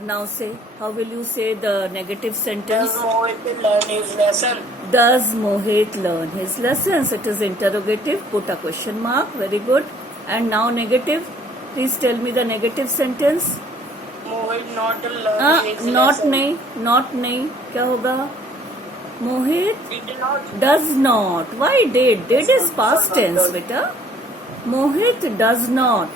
Now say, how will you say the negative sentence? Does Mohit learn his lesson? Does Mohit learn his lessons? It is interrogative. Put a question mark. Very good. And now negative. Please tell me the negative sentence. Mohit not learn his Not lesson. नहीं, not नहीं. क्या होगा? Mohit Did not. does not. Why did? Did is past tense, beta. Mohit does not.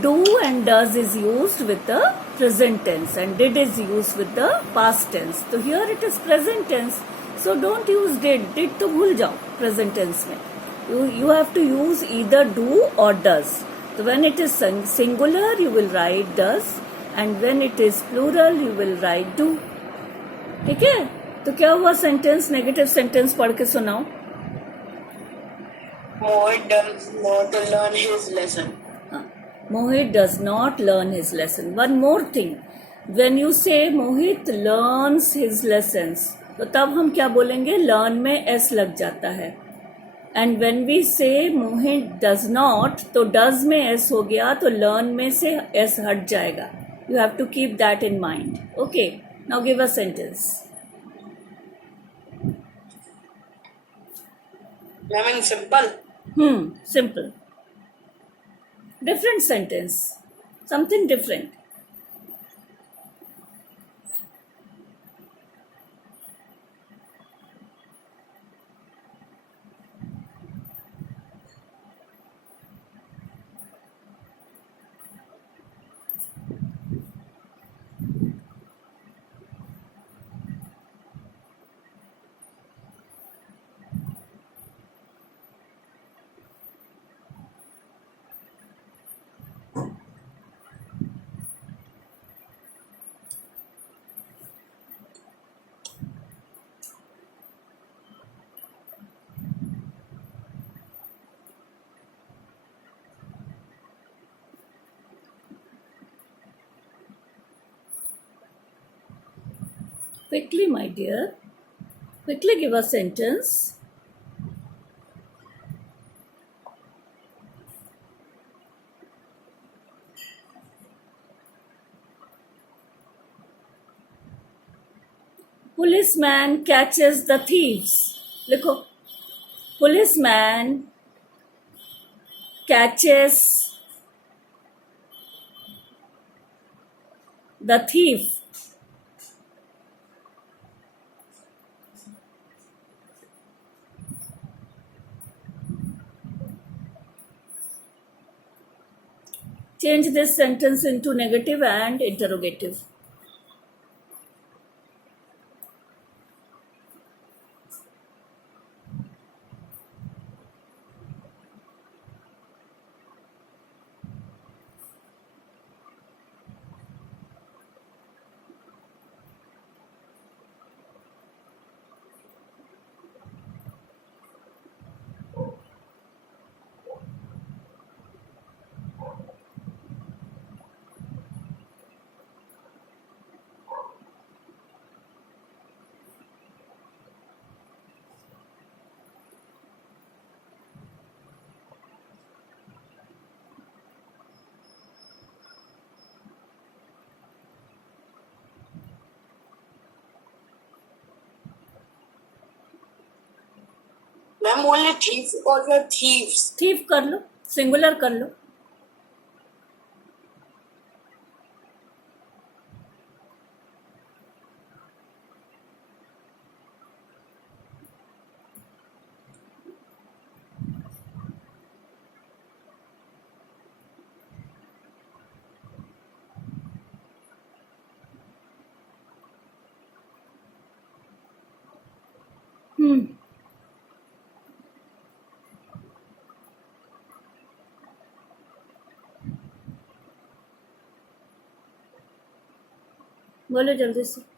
Do and does is used with the present tense and did is used with the past tense. So here it is present tense. So don't use did. Did तो भूल जाओ present tense में. You have to use either do or does. So when it is singular you will write does and when it is plural you will write do. ठीक है? तो क्या हुआ sentence? Negative sentence पढ़ के सुनाओ. Mohit does not learn his lesson. Mohit does not learn his lesson. One more thing. When you say Mohit learns his lessons, तो तब हम क्या बोलेंगे? Learn में S लग जाता है. And when we say Mohit does not, तो does में S हो गया, तो learn में से S हट जाएगा. You have to keep that in mind. Okay. Now give a sentence. I mean simple. Simple. Different sentence. Something different. Quickly, my dear. Quickly give a sentence. Policeman catches the thieves. लिखो. Policeman catches the thief. Change this sentence into negative and interrogative. Ma'am, only thief or the thieves? Thief कर लो. Singular कर लो. बोलो जल्दी से.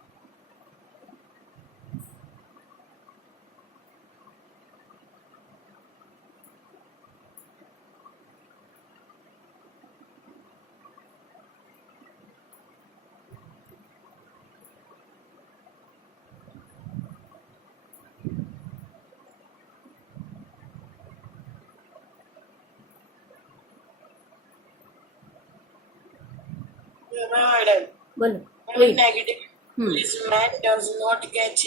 Madam. बोलो Madam, wait negative. Policeman does not catch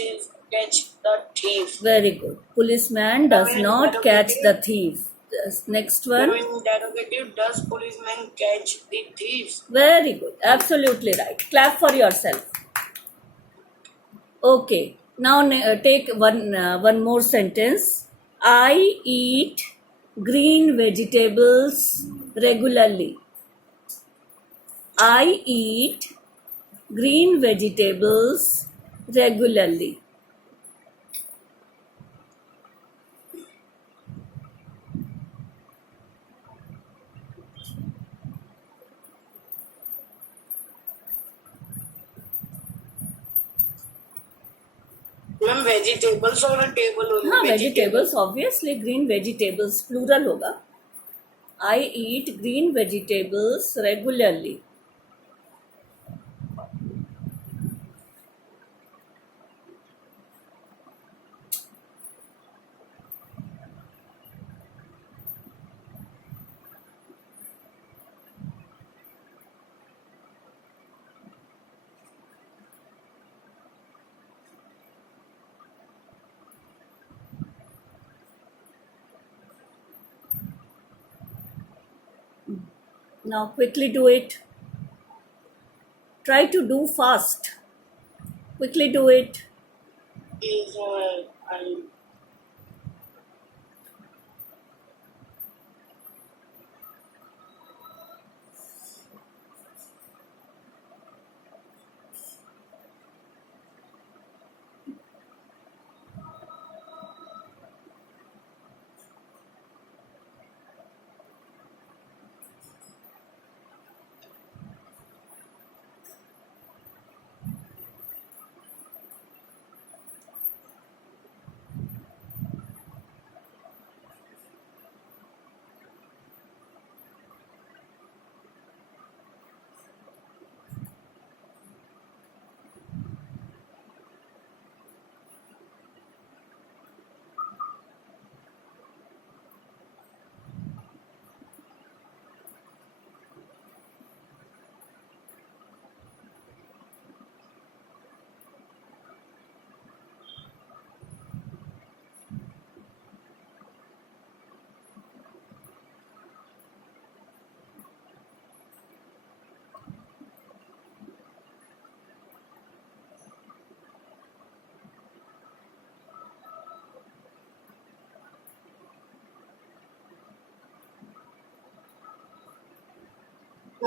the thief. very good policeman does Madam, not catch the thief. Yes, next one. Madam, interrogative, does policeman catch the thieves? Very good, absolutely right. Clap for yourself. Okay, now take one more sentence. I eat green vegetables regularly. I eat green vegetables regularly. Ma'am, vegetables or a table only? हाँ vegetables obviously green vegetables plural होगा. I eat green vegetables regularly. Now quickly do it. Try to do fast. Quickly do it. Is I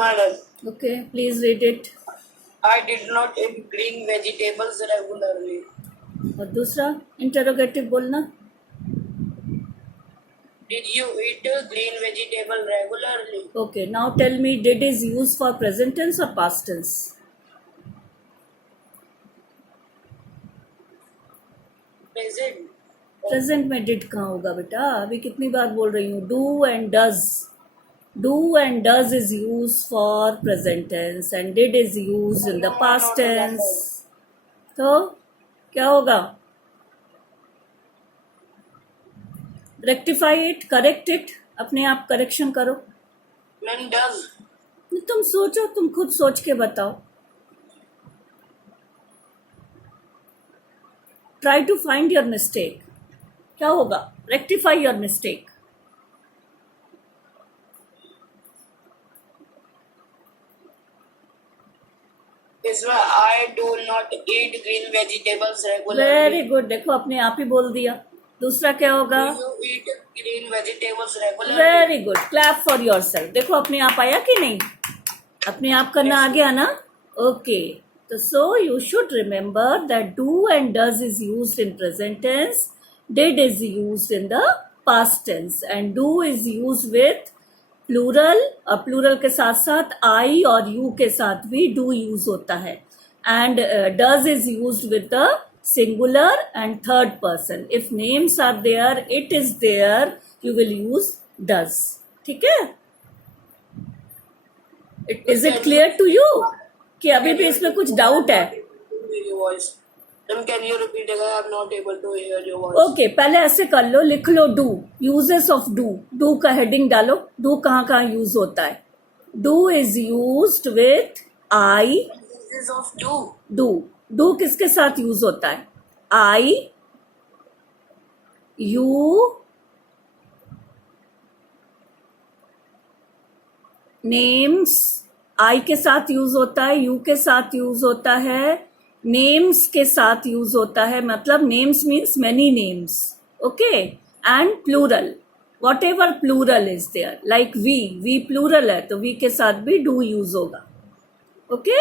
Madam, Okay, please read it. I did not eat green vegetables regularly. और दूसरा interrogative बोलना. Did you eat green vegetable regularly? Okay, now tell me, did is used for present tense or past tense? Present. Present में did कहाँ होगा बेटा? अभी कितनी बार बोल रही हूँ. Do and does. Do and does is use for present tense and did is use in the past tense. तो क्या होगा? Rectify it, correct it. अपने आप करेक्शन करो. Ma'am, does. तुम सोचो, तुम खुद सोच के बताओ. Try to find your mistake. क्या होगा? Rectify your mistake. Is why I do not eat green vegetables regularly. Very good. देखो अपने आप ही बोल दिया. दूसरा क्या होगा? Do you eat green vegetables regularly? Very good. Clap for your self. देखो अपने आप आया कि नहीं? अपने आप करना आ गया ना? ओके. तो so you should remember that do and does is used in present tense, did is used in the past tense and do is used with plural. और प्लूरल के साथ साथ आई और यू के साथ भी डू यूज होता है. And does is used with the singular and third person. If names are there, it is there, you will use does. ठीक है? Is it clear to you? कि अभी भी इसमें कुछ डाउट है? Your voice. Then can you repeat again? I'm not able to hear your voice. Okay, पहले ऐसे कर लो, लिख लो do. Uses of do. Do का हेडिंग डालो. डू कहाँ कहाँ यूज होता है? Do is used with I This is of do. do किसके साथ यूज होता है? I, you, नेम्स आई के साथ यूज होता है, यू के साथ यूज होता है, नेम्स के साथ यूज होता है, मतलब names means many names, okay, and plural, whatever plural is there, like we plural है तो वी के साथ भी डू यूज होगा, okay.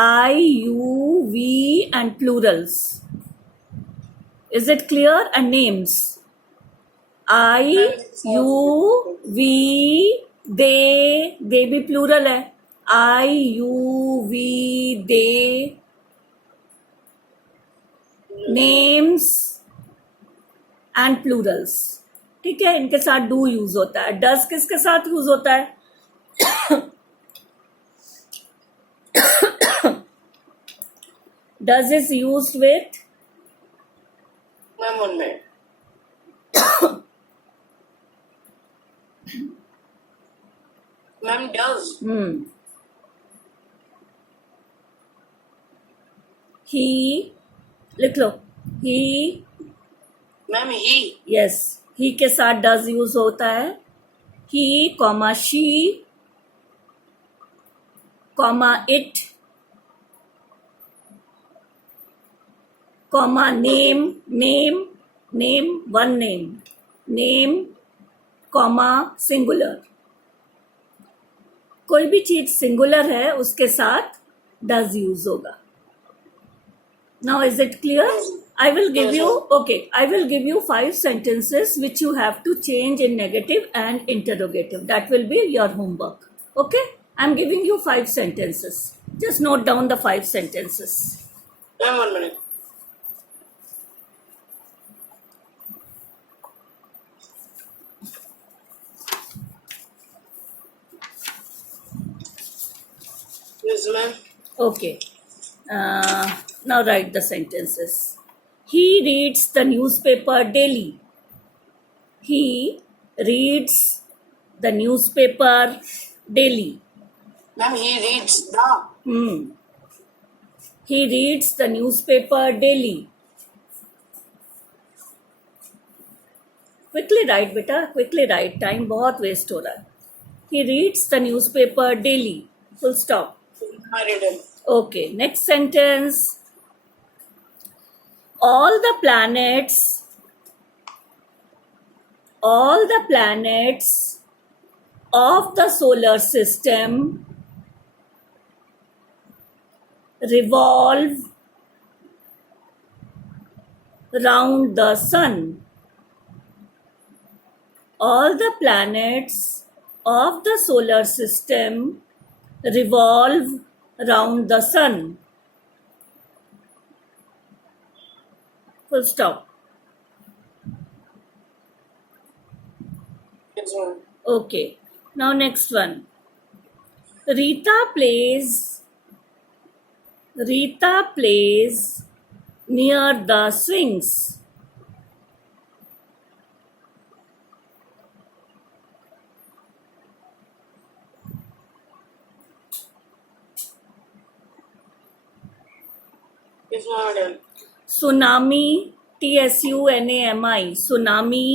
I, you, we and plurals. Is it clear? And names I, you, we, they भी plural है, I, you, we, they. Names and plurals, ठीक है, इनके साथ डू यूज होता है. डज किसके साथ यूज होता है? Does is used with ma'am 1 minute. Ma'am does. He, लिख लो, he, ma'am he. Yes, he के साथ डज यूज होता है. He, comma she, comma it, comma name, one name, comma singular. कोई भी चीज सिंगुलर है उसके साथ डज यूज होगा. Now is it clear? I will give you 5 sentences which you have to change in negative and interrogative. That will be your homework. Okay? I'm giving you 5 sentences. Just note down the 5 sentences. Ma'am 1 minute. Yes, ma'am. Okay. Now write the sentences. He reads the newspaper daily. He reads the newspaper daily. Ma'am, he reads the. He reads the newspaper daily. Quickly write, beta. Quickly write. Time बहुत waste हो रहा है. He reads the newspaper daily. Full stop. I read it. Okay. Next sentence. All the planets of the solar system revolve round the sun. All the planets of the solar system revolve round the sun. Full stop. Yes, ma'am. Okay. Now next one. Rita plays near the swings. Yes, madam. Tsunami, Tsunami, tsunami,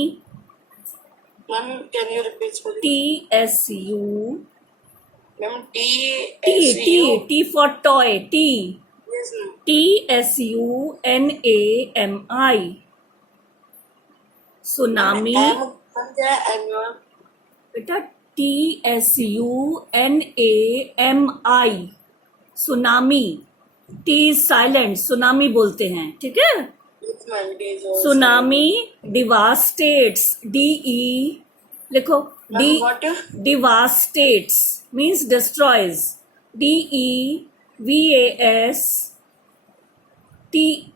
Ma'am, can you repeat for me? TSU, Ma'am, T for toy, Yes, ma'am. TSUNAMI. Tsunami, M comes there and your beta TSUNAMI. Tsunami. T is silent, tsunami बोलते हैं, ठीक है. yes, ma'am. It is also. Tsunami devastates, DE, लिखो, Ma'am, what? devastates means destroys, DEVAS TATES,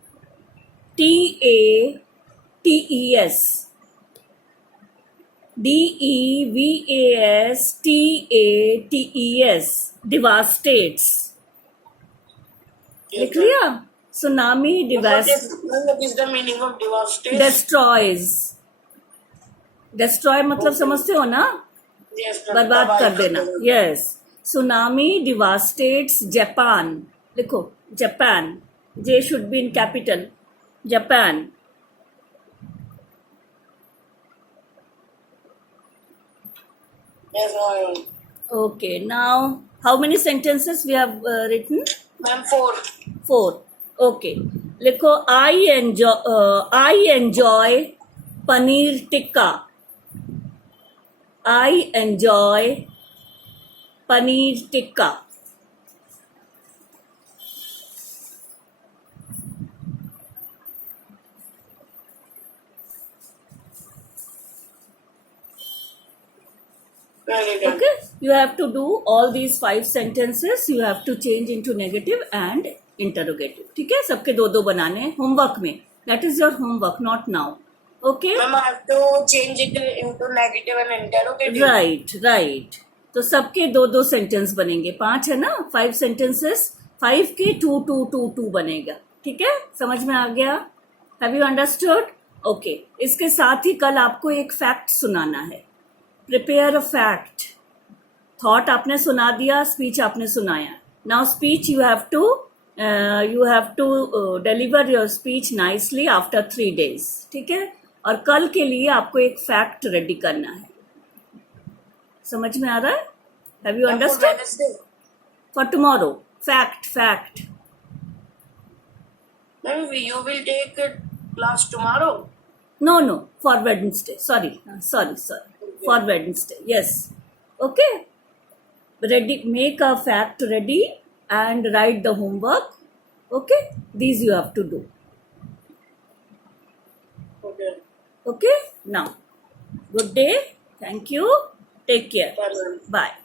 DEVASTATES, devastates. Yes, लिख लिया? Tsunami What is the meaning of devastate? destroys. Destroy मतलब समझते हो ना? Yes, ma'am. बर्बाद कर देना. Yes. Tsunami devastates Japan. लिखो Japan. J should be in capital. Japan. Yes, ma'am. Okay. Now, how many sentences we have written? Ma'am, 4. 4. Okay. लिखो I enjoy paneer tikka. I enjoy paneer tikka. Very good. Okay, you have to do all these 5 sentences. You have to change into negative and interrogative. ठीक है, सबके दो दो बनाने हैं homework में. That is your homework, not now. Okay. Ma'am, I have to change it into negative and interrogative. Right, right. तो सबके दो दो सेंटेंस बनेंगे. 5 है ना, 5 sentences. 5 के 2 2 2 2 बनेगा. ठीक है, समझ में आ गया? Have you understood? Okay. इसके साथ ही कल आपको एक फैक्ट सुनाना है. Prepare a fact. थॉट आपने सुना दिया, स्पीच आपने सुनाया. Now speech you have to deliver your speech nicely after 3 days. ठीक है, और कल के लिए आपको एक फैक्ट रेडी करना है. समझ में आ रहा है? Have you Ma'am, for understood? Wednesday. For tomorrow. Fact. Ma'am, you will take class tomorrow. No, for Wednesday. Sorry. For Wednesday. Yes. Okay. Ready. Make a fact ready and write the homework. Okay. These you have to do. Okay. Okay. Now, good day. Thank you. Take care. Bye, ma'am. Bye.